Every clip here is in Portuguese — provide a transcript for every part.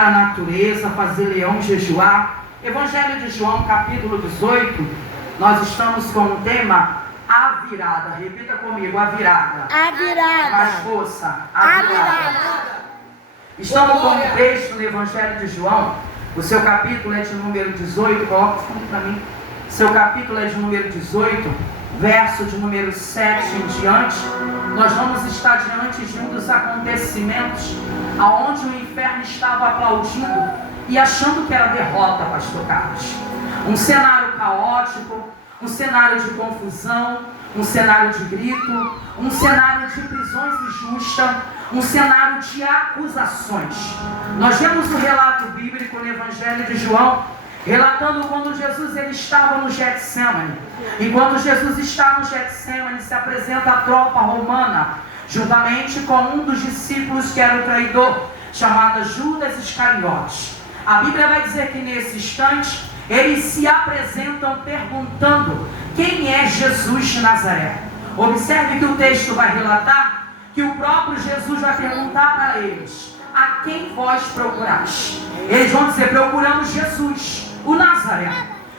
a natureza, fazer leão jejuar. Evangelho de João, capítulo 18, nós estamos com o tema A Virada. Repita comigo, a virada. A virada. Mais força, a virada. Estamos com o texto do Evangelho de João. O seu capítulo é de número 18, coloca o fundo para mim. Seu capítulo é de número 18, verso de número 7 em diante. Nós vamos estar diante de um dos acontecimentos aonde o inferno estava aplaudindo e achando que era derrota, pastor Carlos. Um cenário caótico, um cenário de confusão, um cenário de grito, um cenário de prisões injustas, um cenário de acusações. Nós vemos o relato bíblico no Evangelho de João, relatando quando Jesus ele estava no Getsemane. Enquanto Jesus está no Getsemane, se apresenta a tropa romana, juntamente com um dos discípulos que era o traidor, chamado Judas Iscariotes. A Bíblia vai dizer que nesse instante, eles se apresentam perguntando quem é Jesus de Nazaré. Observe que o texto vai relatar que o próprio Jesus vai perguntar para eles: a quem vós procurais? Eles vão dizer: procuramos Jesus, o Nazaré.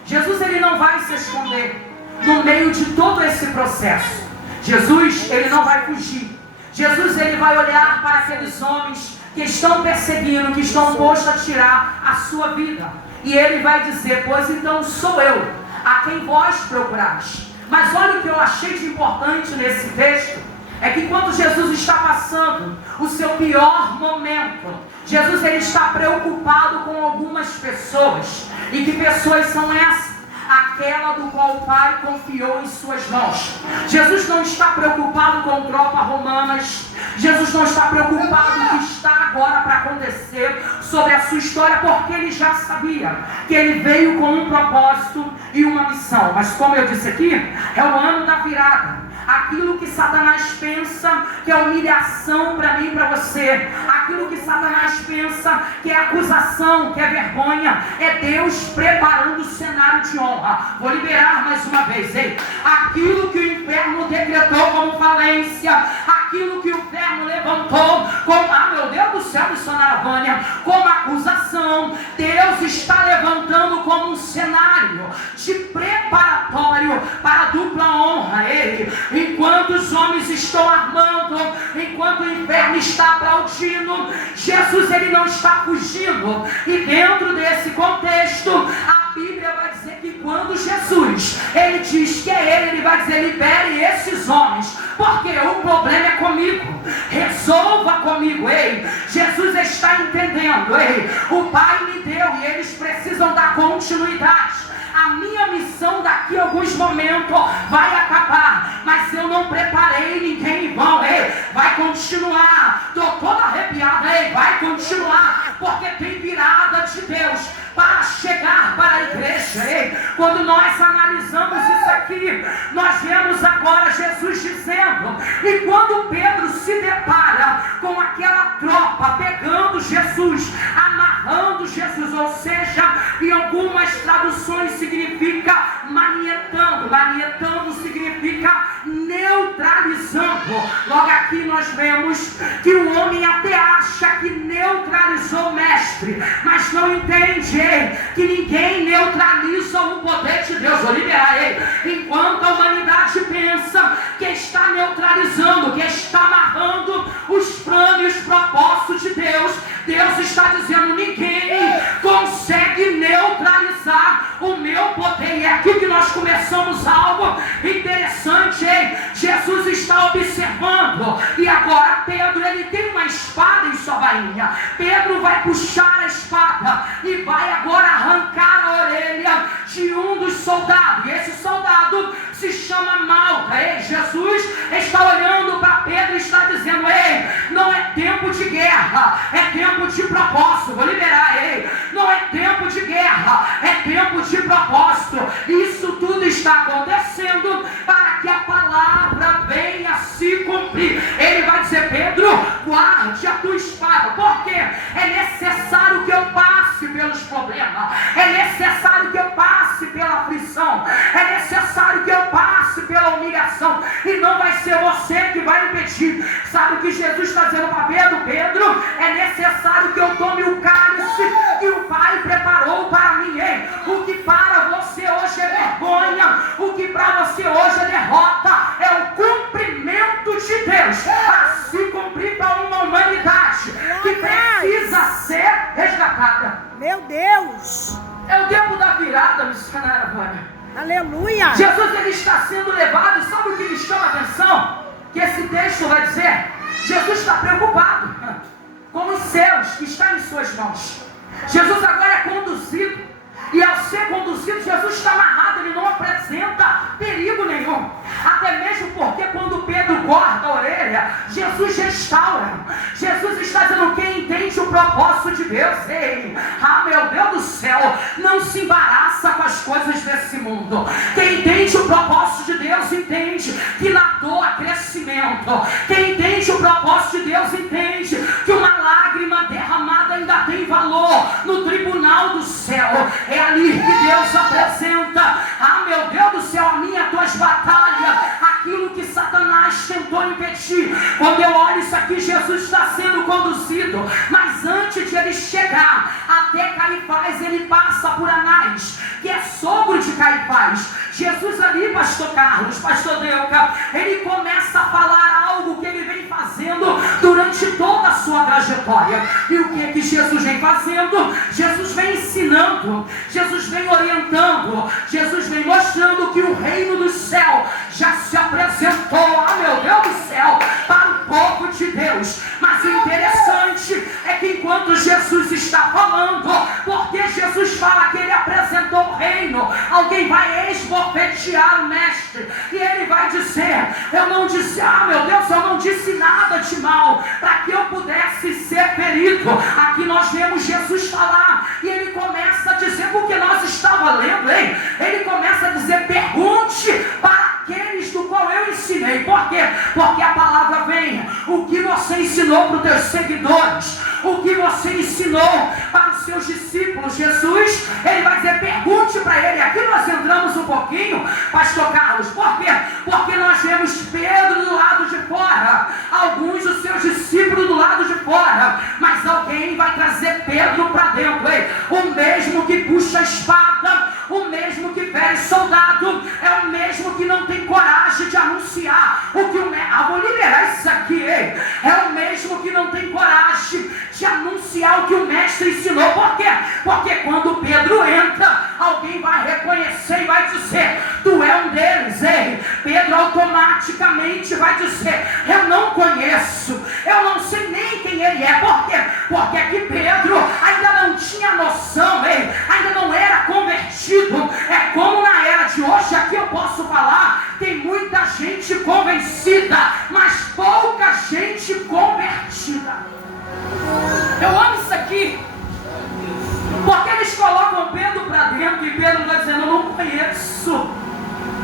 Jesus ele não vai se esconder no meio de todo esse processo. Jesus ele não vai fugir. Jesus ele vai olhar para aqueles homens que estão perseguindo, que estão postos a tirar a sua vida. E ele vai dizer: pois então sou eu, a quem vós procurais. Mas olha o que eu achei de importante nesse texto, é que quando Jesus está passando o seu pior momento, Jesus ele está preocupado com algumas pessoas. E que pessoas são essas? Aquela do qual o Pai confiou em suas mãos. Jesus não está preocupado com tropas romanas. Jesus não está preocupado com o que está agora para acontecer sobre a sua história, porque ele já sabia que ele veio com um propósito e uma missão. Mas como eu disse aqui, é o ano da virada. Aquilo que Satanás pensa que é humilhação para mim e para você, aquilo que Satanás pensa que é acusação, que é vergonha, é Deus preparando o cenário de honra. Vou liberar mais uma vez, hein? Aquilo que o inferno decretou como falência, aquilo que o inferno levantou como, meu Deus do céu, missionária Vânia, como acusação, Deus está levantando como um cenário de preparatório para a dupla honra. Enquanto os homens estão armando, enquanto o inferno está aplaudindo, Jesus ele não está fugindo. E dentro desse contexto, a Bíblia vai dizer que quando Jesus ele diz que é ele vai dizer: libere esses homens, porque o problema é comigo, resolva comigo. Jesus está entendendo, o Pai me deu e eles precisam dar continuidade. A minha missão daqui a alguns momentos vai acabar, mas eu não preparei ninguém em vão. Vai continuar. Estou toda arrepiada. Vai continuar, porque tem virada de Deus para chegar para a igreja. Quando nós analisamos isso aqui, nós vemos agora Jesus dizendo, e quando Pedro se depara com aquela tropa pegando Jesus, amarrando Jesus, ou seja, em algumas traduções significa manietando. Manietando significa neutralizando. Logo aqui nós vemos que o homem até acha que neutralizou o mestre, mas não entende que ninguém neutraliza o poder de Deus. Vou liberar enquanto a humanidade pensa que está neutralizando, que está amarrando os planos e os propósitos de Deus, Deus está dizendo: ninguém consegue neutralizar o meu poder. E é aqui que nós começamos algo interessante. Jesus está observando, e agora Pedro ele tem uma espada em sua bainha. Pedro vai puxar a espada e vai agora arrancar a orelha de um dos soldados, e esse soldado se chama Malta. Jesus está olhando para Pedro e está dizendo: não é tempo de guerra, é tempo de propósito. Vou liberar. Não é tempo de guerra, é tempo de propósito. Isso tudo está acontecendo para que a palavra venha se cumprir. Ele vai dizer: Pedro, guarde a tua espada, porque é necessário que eu passe pelos problemas, é necessário que eu passe pela aflição, é necessário que eu passe pela humilhação, e não vai ser você que vai impedir. Sabe o que Jesus está dizendo para Pedro? Pedro, é necessário que eu tome o cálice atacada. Meu Deus. É o tempo da virada, missionária agora. Aleluia. Jesus, ele está sendo levado. Sabe o que me chama a atenção? Que esse texto vai dizer: Jesus está preocupado com os céus que estão em suas mãos. Jesus agora é conduzido. E ao ser conduzido, Jesus está amarrado, ele não apresenta perigo nenhum. Até mesmo porque quando Pedro corta a orelha, Jesus restaura. Jesus está dizendo: quem entende o propósito de Deus, ei, meu Deus do céu, não se embaraça com as coisas desse mundo. Quem entende o propósito de Deus, entende que na dor há crescimento. Quem entende o propósito de Deus, entende que uma lágrima derramada ainda tem valor no tribunal do céu. É ali que Deus apresenta, meu Deus do céu, a minha, tuas batalhas, aquilo que Satanás tentou impedir. Quando eu olho isso aqui, Jesus está sendo conduzido, mas antes de ele chegar até Caifás, ele passa por Anás, que é sogro de Caifás. Jesus ali, pastor Carlos, pastor Deuca, ele começa a falar algo que ele vem fazendo durante toda a sua trajetória. E o que Jesus vem fazendo? Jesus vem ensinando, Jesus vem orientando, Jesus vem mostrando que o reino do céu já se apresentou, meu Deus do céu, para o povo de Deus. Mas o interessante é que enquanto Jesus está falando, porque Jesus fala que ele apresentou o reino, alguém vai esbofetear o mestre, e ele vai dizer: eu não disse, meu Deus, eu não disse nada de mal, para que eu pudesse ser perito. Aqui nós vemos Jesus falar, e ele começa a dizer, porque nós estávamos lendo, ele começa a dizer: pergunte para aqueles do qual eu ensinei. Por quê? Porque a palavra vem, o que você ensinou para os teus seguidores, o que você ensinou para os seus discípulos. Jesus, ele vai dizer: pergunte para ele. Aqui nós entramos um pouquinho, pastor Carlos, por quê? Porque nós vemos Pedro do lado de fora, alguns dos seus discípulos do lado de fora, mas alguém vai trazer Pedro para dentro, o mesmo que puxa a espada, o mesmo que fere soldado, é o mesmo que não tem coragem de anunciar o que o mestre, vou liberar isso aqui, é o mesmo que não tem coragem de anunciar o que o mestre ensinou. Por quê? Porque quando Pedro entra, alguém vai reconhecer e vai dizer: tu é um deles. Pedro automaticamente vai dizer: eu não conheço, eu não sei nem quem ele é. Por quê? Porque aqui Pedro ainda não tinha noção, ainda não era convertido. É como na era de hoje, aqui eu posso falar, tem muita gente convencida, mas pouca gente convertida. Eu amo isso aqui, porque eles colocam Pedro para dentro, e Pedro está dizendo: eu não conheço.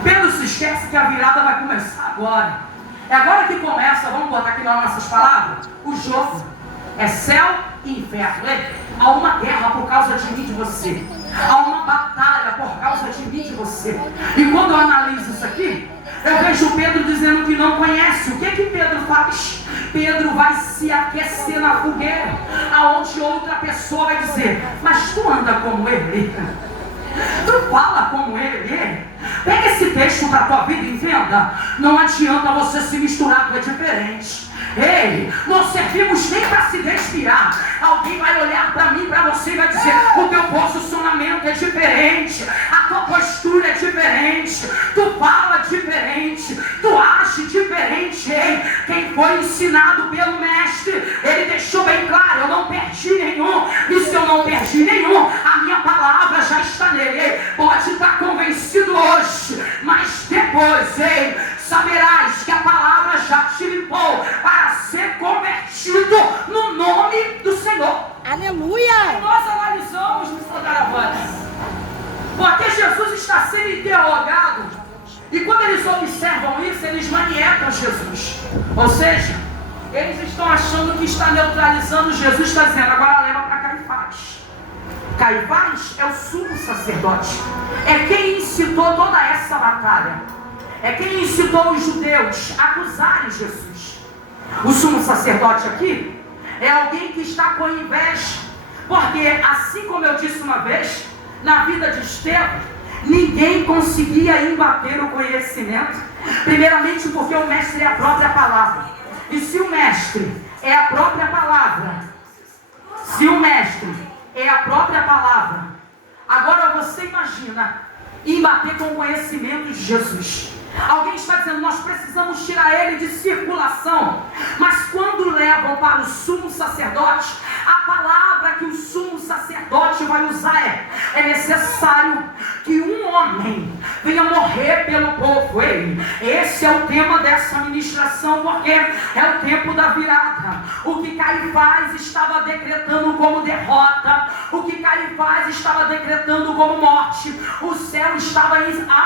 Pedro se esquece que a virada vai começar agora. É agora que começa, vamos botar aqui nas nossas palavras, o jogo. É céu e inferno. Há uma guerra por causa de mim e de você. Há uma batalha por causa de mim e de você. E quando eu analiso isso aqui, eu vejo Pedro dizendo que não conhece. O que Pedro faz? Pedro vai se aquecer na fogueira, aonde outra pessoa vai dizer: mas tu anda como ele, tu fala como ele. Pega esse texto para a tua vida e entenda: não adianta você se misturar, tu é diferente. Nós servimos nem para se desviar. Alguém vai olhar para mim, para você, e vai dizer: o teu posicionamento é diferente, a tua postura é diferente, tu fala diferente, tu age diferente. Quem foi ensinado pelo mestre, ele deixou bem claro: eu não perdi nenhum, e se eu não perdi nenhum, a minha palavra já está nele. Pode estar convencido hoje, mas depois, saberás que a palavra já te limpou para ser convertido no nome do Senhor. Aleluia! E nós analisamos no caravana, porque Jesus está sendo interrogado, e quando eles observam isso, eles manietram Jesus. Ou seja, eles estão achando que está neutralizando Jesus. Está dizendo: agora leva para Caifás. Caifás é o sumo sacerdote, é quem incitou toda essa batalha, é quem incitou os judeus a acusarem Jesus. O sumo sacerdote aqui é alguém que está com inveja, porque assim como eu disse uma vez, na vida de Estevão, ninguém conseguia embater o conhecimento, primeiramente porque o mestre é a própria palavra. E se o mestre é a própria palavra, se o mestre é própria palavra. Agora você imagina embater com o conhecimento de Jesus. Alguém está dizendo, nós precisamos tirar ele de circulação. Mas quando levam para o sumo sacerdote, a palavra que o sumo sacerdote vai usar é necessário que um homem venha morrer pelo povo. Esse é o tema dessa ministração, porque é o tempo da virada. O que Caifás estava decretando como derrota, o que Caifás estava decretando como morte, o céu estava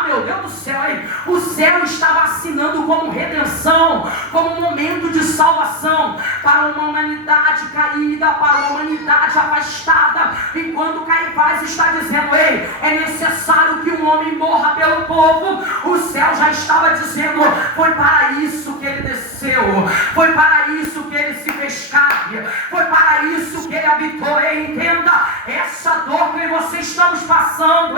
meu Deus do céu, o céu estava assinando como redenção, como momento de salvação para uma humanidade caída, para uma humanidade afastada. E quando Caifás está dizendo, é necessário que um homem morra pelo povo, o céu já estava dizendo, foi para isso que ele desceu, foi para isso que ele se fez carne, foi para isso que ele habitou. Entenda, essa dor que você estamos passando,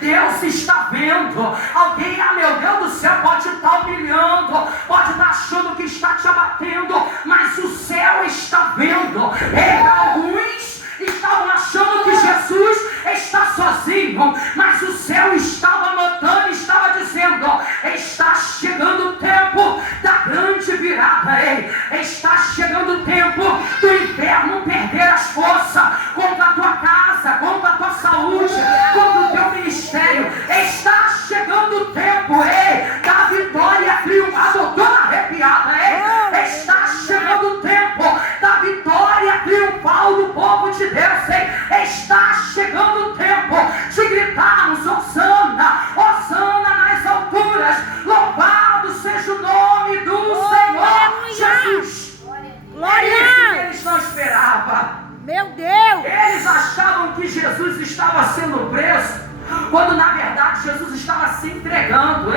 Deus está vendo. Alguém, meu Deus do céu, pode estar humilhando, pode estar achando que está te abatendo, mas o céu está vendo. Alguns estavam achando que Jesus está sozinho, mas o céu estava notando, estava dizendo, está chegando o tempo da grande virada, está chegando o tempo do inferno perder as forças contra a tua casa, contra a tua saúde, contra o teu ministério. Está chegando o tempo da vitória triunfal, toda arrepiada, está chegando o tempo da vitória triunfal do povo de Deus, está chegando o tempo de gritarmos, Hosana, Hosana nas alturas, louvado seja o nome do Senhor Jesus. É isso que eles não esperavam. Meu Deus! Eles achavam que Jesus estava sendo preso, quando na verdade Jesus estava se entregando.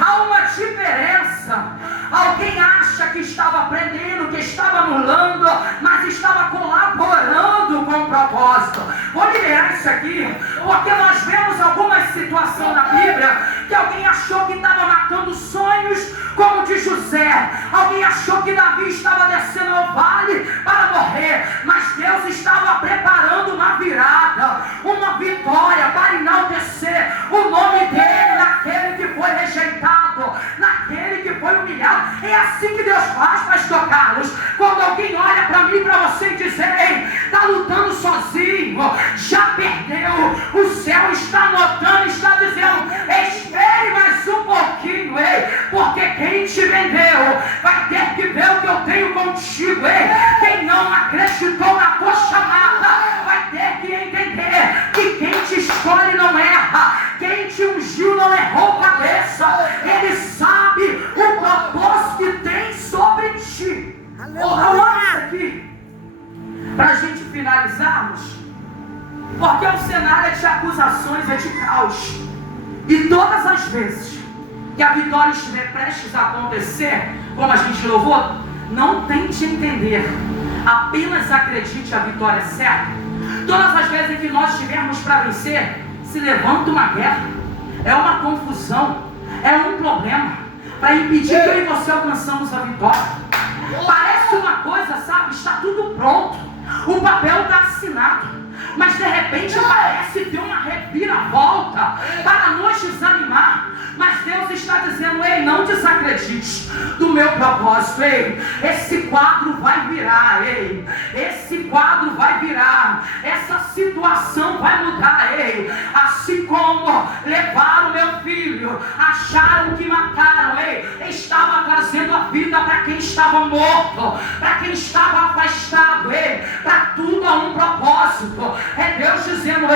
Há uma diferença. Alguém acha que estava aprendendo, que estava anulando, mas estava colaborando com o propósito. Vou liberar isso aqui, porque nós vemos algumas situações na Bíblia que alguém achou que estava matando sonhos, como de José. Alguém achou que Davi estava descendo ao vale para morrer, mas Deus estava preparando uma virada, uma vitória para enaltecer o nome dele naquele que foi rejeitado, naquele que foi humilhado. É assim que Deus faz, pastor Carlos. Quando alguém olha para mim, para você e diz, está lutando sozinho, já perdeu, o céu está notando, está dizendo, espere mais um pouquinho, porque quem te vendeu vai ter que ver o que eu tenho contigo. Quem não acreditou na tua chamada vai ter que entender que quem te escolhe não erra, quem te ungiu não errou cabeça. Ele sabe o propósito que tem sobre ti. Olha isso aqui, para a gente finalizarmos, porque o cenário é de acusações, é de caos, e todas as vezes que a vitória estiver prestes a acontecer, como a gente louvou, não tente entender, apenas acredite, a vitória é certa. Todas as vezes que nós estivermos para vencer, se levanta uma guerra, é uma confusão, é um problema, para impedir que eu e você alcançamos a vitória. Parece uma coisa, sabe, está tudo pronto, o papel está assinado, mas de repente parece ter uma reviravolta para nos desanimar. Mas Deus está dizendo, não desacredite do meu propósito, esse quadro vai virar, esse quadro vai virar, essa situação vai mudar, assim como levaram meu filho, acharam que mataram, estava trazendo a vida para quem estava morto, para quem estava afastado, para tudo há um propósito. É Deus dizendo,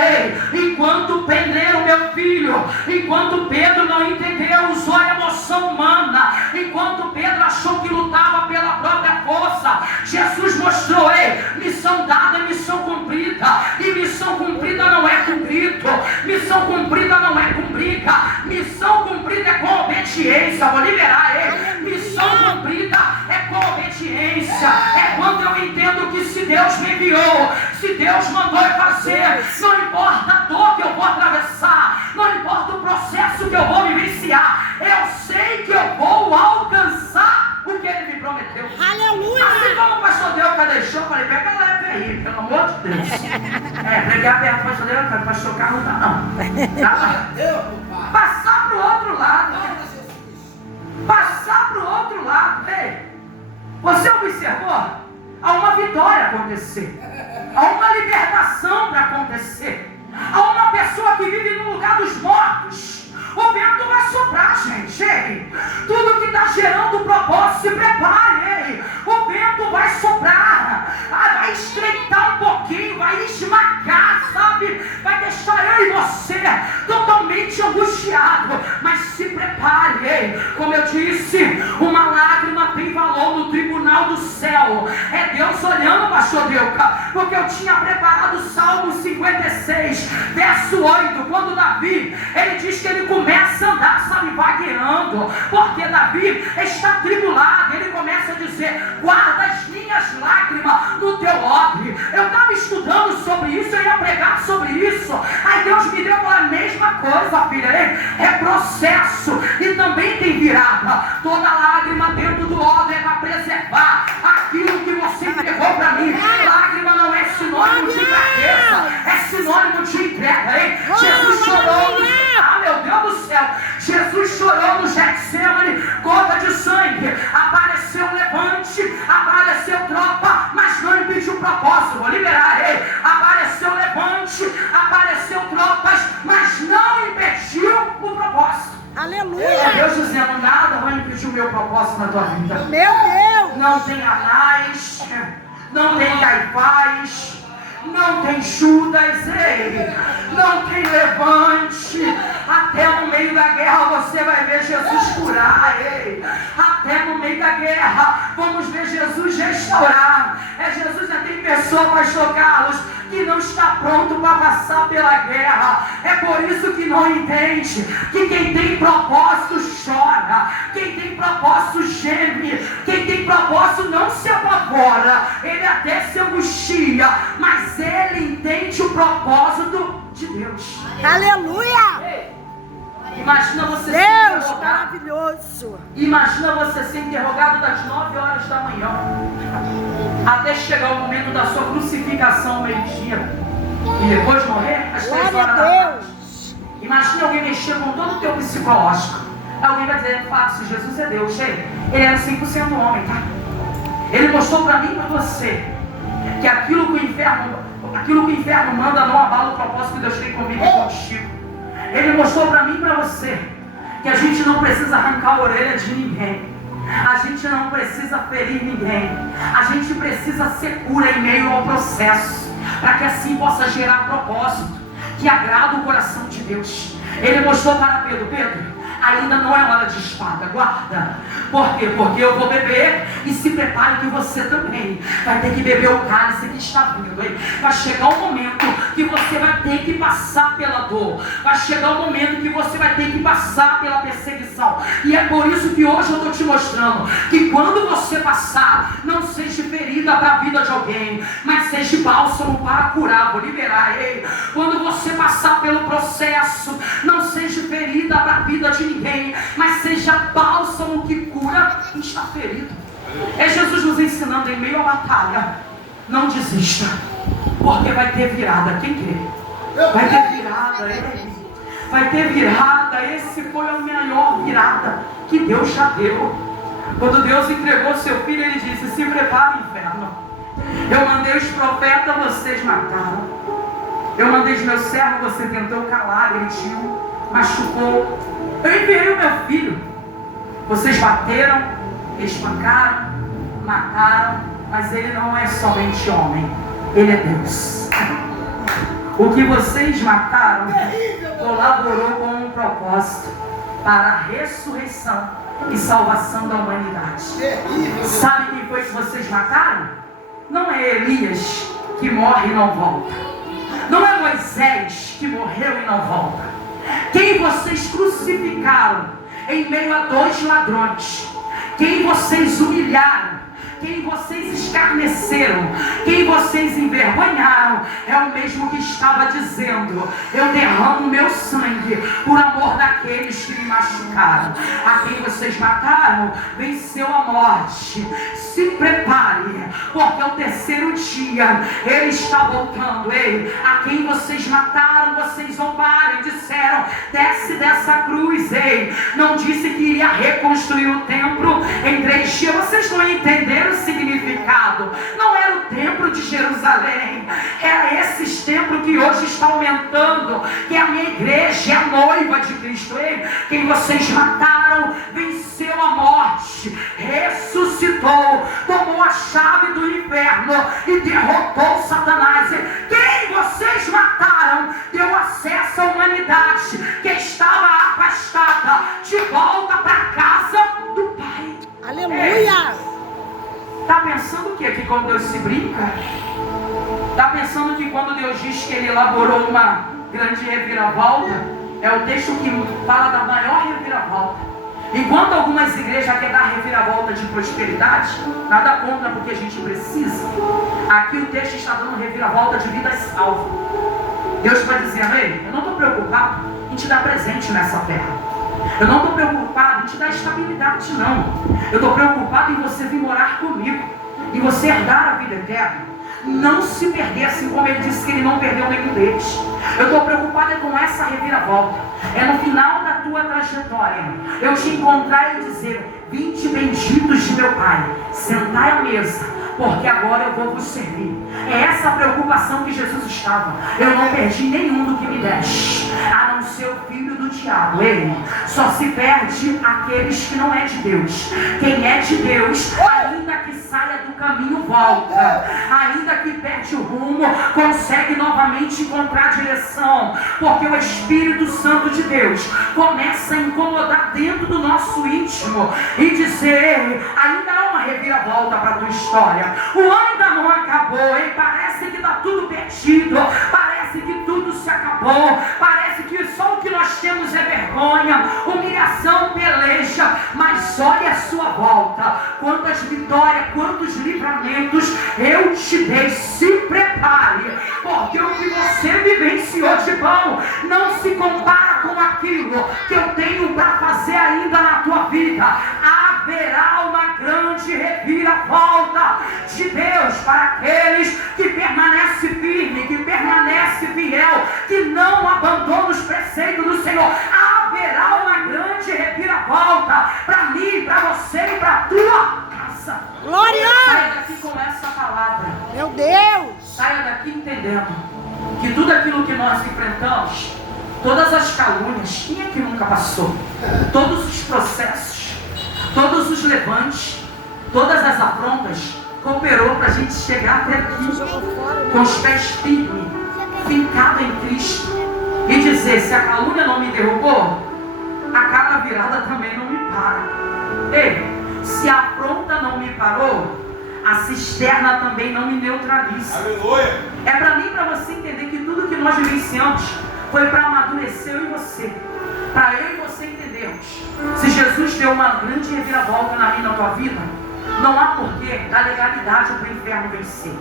enquanto prenderam meu filho, enquanto Pedro não entendeu, usou a emoção humana, enquanto Pedro achou que lutava pela própria força, Jesus mostrou, missão dada é missão cumprida, e missão cumprida não é com grito, missão cumprida não é com briga, missão cumprida é com obediência. Vou liberar, missão cumprida é com obediência, é quando eu entendo que se Deus me enviou, se Deus mandou eu fazer, não importa a dor que eu vou atravessar, não importa o processo que eu vou vivenciar, eu sei que eu vou alcançar o que Ele me prometeu. Aleluia! Assim como o pastor Delca deixou, eu falei, pega leve aí, pelo amor de Deus. Pregar perto do pastor, eu quero pastor Carlos, não. Tá? Passar para o outro lado. Passar para o outro lado. Ei, você observou? Há uma vitória acontecer. Há uma libertação para acontecer. Há uma pessoa que vive no lugar dos mortos. O vento vai soprar, gente. Ei, tudo que está gerando propósito, se prepare. Ei, o vento vai soprar. Vai estreitar um pouquinho, vai esmagar, sabe? Vai deixar eu e você totalmente angustiado. Mas se prepare. Ei, como eu disse, uma lágrima tem valor no tribunal do céu. É Deus olhando, pastor Deuca, porque eu tinha preparado o Salmo 56, verso 8, quando Davi, ele diz que ele começa a andar, sabe, vagueando, porque Davi está tribulado. Ele começa a dizer: guarda as minhas lágrimas no teu odre. Eu estava estudando sobre isso, eu ia pregar sobre isso. Aí Deus me deu a mesma coisa, filha. É processo e também tem virada. Toda lágrima dentro do odre é para preservar aquilo que você entregou para mim. Lágrima não é sinônimo de fraqueza, é sinônimo de entrega. Hein? Jesus chorou. Meu Deus do céu, Jesus chorou no Getsemane, gota de sangue, apareceu levante, apareceu tropa, mas não impediu o propósito. Vou liberar ele. Apareceu levante, apareceu tropas, mas não impediu o propósito. Aleluia. Deus dizendo: nada vai impedir o meu propósito na tua vida. Meu Deus. Não tem Anás, não tem Caifás, não tem Judas, ei, não tem levante. Até no meio da guerra você vai ver Jesus curar, ei. Até no meio da guerra vamos ver Jesus restaurar. Jesus já tem pessoa, pastor Carlos, que não está pronto para passar pela guerra. É por isso que não entende que quem tem propósito chora, quem tem propósito geme, quem tem propósito não se apavora, ele até se angustia, mas ele entende o propósito de Deus. Aleluia. Imagina você Deus ser interrogado. maravilhoso. Imagina você ser interrogado das 9 horas da manhã até chegar o momento da sua crucificação ao meio-dia, e depois morrer às 3 Glória horas a da tarde. Deus. Imagina alguém mexer com todo o teu psicológico. Alguém vai dizer: fácil, Jesus é Deus. Ele era 100% homem, tá? Ele mostrou para mim e para você que aquilo que o inferno manda não abala o propósito que Deus tem comigo e contigo. Ele mostrou para mim e para você que a gente não precisa arrancar a orelha de ninguém. A gente não precisa ferir ninguém. A gente precisa ser cura em meio ao processo, para que assim possa gerar propósito que agrada o coração de Deus. Ele mostrou para Pedro: Pedro, ainda não é hora de espada, guarda. Por quê? Porque eu vou beber, e se prepare que você também vai ter que beber o cálice que está vindo. Hein? Vai chegar um momento que você vai ter que passar pela dor. Vai chegar um momento que você vai ter que passar pela perseguição. E é por isso que hoje eu estou te mostrando que quando você passar, não seja ferida para a vida de alguém, mas seja bálsamo para curar. Vou liberar. Ei? Quando você passar pelo processo, não seja ferida para a vida de ninguém, mas seja bálsamo que cura quem está ferido. É Jesus nos ensinando em meio à batalha: não desista, porque vai ter virada. Quem crê? Vai ter virada. Vai ter virada. Esse foi a melhor virada que Deus já deu. Quando Deus entregou seu filho, ele disse: se prepare, inferno. Eu mandei os profetas, vocês mataram. Eu mandei os meus servos, você tentou calar, gritou, machucou. Eu enviei o meu filho. Vocês bateram, espancaram, mataram, mas ele não é somente homem, ele é Deus. O que vocês mataram colaborou com um propósito para a ressurreição e salvação da humanidade. Sabe quem foi que vocês mataram? Não é Elias que morre e não volta. Não é Moisés que morreu e não volta. Quem vocês crucificaram em meio a 2 ladrões, quem vocês humilharam, quem vocês escarneceram, quem vocês envergonharam, é o mesmo que estava dizendo: eu derramo meu sangue por amor daqueles que me machucaram. A quem vocês mataram, venceu a morte. Se prepare, porque o terceiro dia ele está voltando. Ei, a quem vocês mataram, vocês zombaram, disseram: desce dessa cruz. Ei, não disse que iria reconstruir o templo em 3 dias. Vocês não entenderam o significado. Não era o templo de Jerusalém, era esses templos que hoje está aumentando, que é a minha igreja, é a noiva de Cristo. Ei, quem vocês mataram venceu a morte, ressuscitou, tomou a chave do inferno e derrotou Satanás. Quem vocês mataram deu acesso à humanidade que estava afastada de volta para a casa do Pai. Aleluia! Está pensando o quê? Que quando Deus se brinca? Está pensando que quando Deus diz que Ele elaborou uma grande reviravolta, é o texto que fala da maior reviravolta? Enquanto algumas igrejas querem dar reviravolta de prosperidade, nada contra, porque a gente precisa. Aqui o texto está dando reviravolta de vida salva. Deus está dizendo: ei, eu não estou preocupado em te dar presente nessa terra. Eu não estou preocupado em te dar estabilidade, não. Eu estou preocupado em você vir morar comigo, em você herdar a vida eterna. Não se perder, assim como ele disse que ele não perdeu nenhum deles. Eu estou preocupado com essa reviravolta. É no final da tua trajetória eu te encontrar e dizer: vinde benditos de meu Pai, sentai à mesa, porque agora eu vou vos servir. É essa a preocupação que Jesus estava. Eu não perdi nenhum do que me deste, a não ser o filho do diabo. Ele só se perde aqueles que não é de Deus. Quem é de Deus, ainda que saia do caminho, volta. Ainda que perde o rumo, consegue novamente encontrar a direção, porque o Espírito Santo de Deus começa a incomodar dentro do nosso íntimo e dizer: ainda há uma reviravolta para a tua história. O ano ainda não acabou, hein? Parece que está tudo perdido, parece que tudo se acabou, parece que só o que nós temos é vergonha, humilhação, peleja. Mas olha a sua volta, quantas vitórias, quantos livramentos eu te dei. Se prepare, porque o que você vivenciou de bom não se compara com aquilo que eu tenho para fazer ainda na tua vida. Haverá uma grande reviravolta de Deus para aqueles que permanecem firmes, que permanecem fiel, que não abandonam os preceitos do Senhor. Haverá uma grande reviravolta para mim, para você e para a tua casa. Glória! Saia daqui com essa palavra. Meu Deus! Saia daqui entendendo que tudo aquilo que nós enfrentamos, todas as calúnias, quem é que nunca passou? Todos os processos, todos os levantes, todas as afrontas, cooperou para a gente chegar até aqui, com os pés firmes, fincado em Cristo, e dizer: se a calúnia não me derrubou, a cara virada também não me para. Ei, se a afronta não me parou, a cisterna também não me neutraliza. Aleluia. É para mim e para você entender que tudo que nós vivenciamos foi para amadurecer eu e você, para eu e você entendermos. Se Jesus deu uma grande reviravolta na minha e na tua vida, não há porquê da legalidade para o inferno vencer.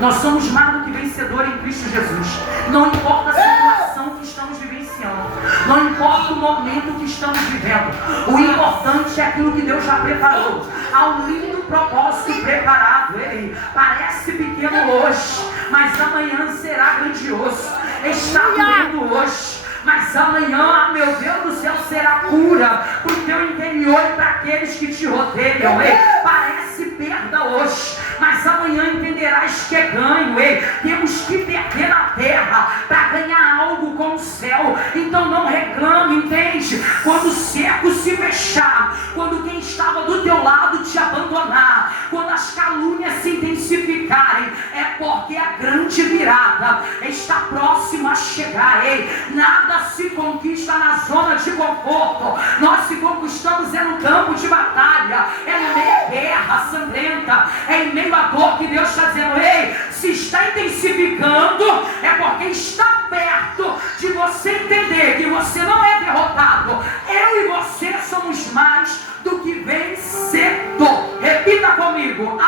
Nós somos mais do que vencedores em Cristo Jesus. Não importa a situação que estamos vivenciando, não importa o momento que estamos vivendo, o importante é aquilo que Deus já preparou. Há um lindo propósito preparado. Ele parece pequeno hoje, mas amanhã será grandioso. Está doendo hoje, mas amanhã, meu Deus do céu, será cura para o teu interior e para aqueles que te rodeiam. Ei, parece perda hoje, mas amanhã entenderás que é ganho. Ei, temos que perder na terra para ganhar algo com o céu. Então não reclame, entende? Quando o cerco se fechar, quando quem estava do teu lado te abandonar, quando as calúnias se intensificarem, é porque a grande virada está próxima a chegar. Ei, nada se conquista na zona de conforto. Nós se conquistamos é no campo de batalha, é no meio da guerra sangrenta, é em meio à dor que Deus está dizendo: ei, se está intensificando, é porque está perto de você entender que você não é derrotado. Eu e você somos mais do que vencedor. Repita comigo: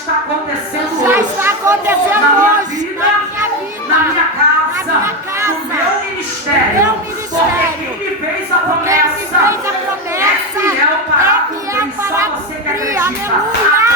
está acontecendo Já hoje. está acontecendo Na minha hoje. vida, Na minha vida. na minha casa, na minha casa, no meu ministério. no meu ministério. Porque quem me fez a promessa Quem me fez a promessa é fiel para é cumprir. fiel Só para você que cumprir. acredita. Aleluia.